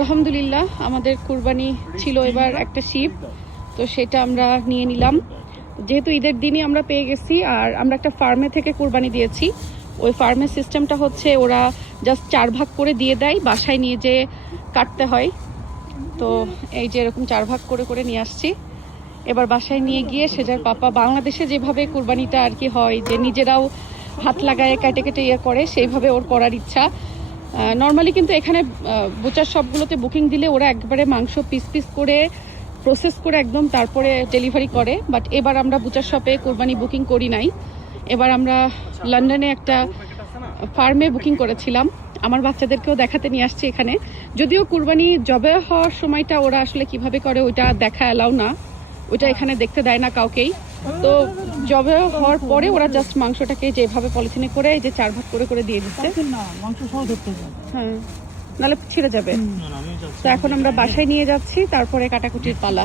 আলহামদুলিল্লাহ আমাদের কুরবানি ছিল এবার একটা শিপ, তো সেটা আমরা নিয়ে নিলাম। যেহেতু ঈদের দিনই আমরা পেয়ে গেছি, আর আমরা একটা ফার্মে থেকে কুরবানি দিয়েছি। ওই ফার্মের সিস্টেমটা হচ্ছে ওরা জাস্ট 4 ভাগ করে দিয়ে দেয়, বাসায় নিয়ে যেয়ে কাটতে হয়। তো এই যে এরকম 4 ভাগ করে করে নিয়ে আসছি। এবার বাসায় নিয়ে গিয়ে সেজার পাপা বাংলাদেশে যেভাবে কুরবানিটা আর কি হয়, যে নিজেরাও হাত লাগায় কেটে কেটে ইয়ে করে, সেইভাবে ওর করার ইচ্ছা। নর্মালি কিন্তু এখানে বুচার শপগুলোতে বুকিং দিলে ওরা একবারে মাংস পিস পিস করে প্রসেস করে একদম তারপরে ডেলিভারি করে, বাট এবার আমরা বুচার শপে কুরবানি বুকিং করি নাই। এবার আমরা লন্ডনে একটা ফার্মে বুকিং করেছিলাম। আমার বাচ্চাদেরকেও দেখাতে নিয়ে আসছি এখানে। যদিও কুরবানি জবে হওয়ার সময়টা ওরা আসলে কিভাবে করে ওইটা দেখা অ্যালাউ না, ওইটা এখানে দেখতে দেয় না কাউকেই। তো জবে হওয়ার পরে ওরা জাস্ট মাংসটাকে যেভাবে পলিথিনে করে এই যে 4 ভাগ করে করে দিয়ে দিচ্ছে। হ্যাঁ, নাহলে ছিঁড়ে যাবে। তো এখন আমরা বাসায় নিয়ে যাচ্ছি, তারপরে কাটাকুটির পালা।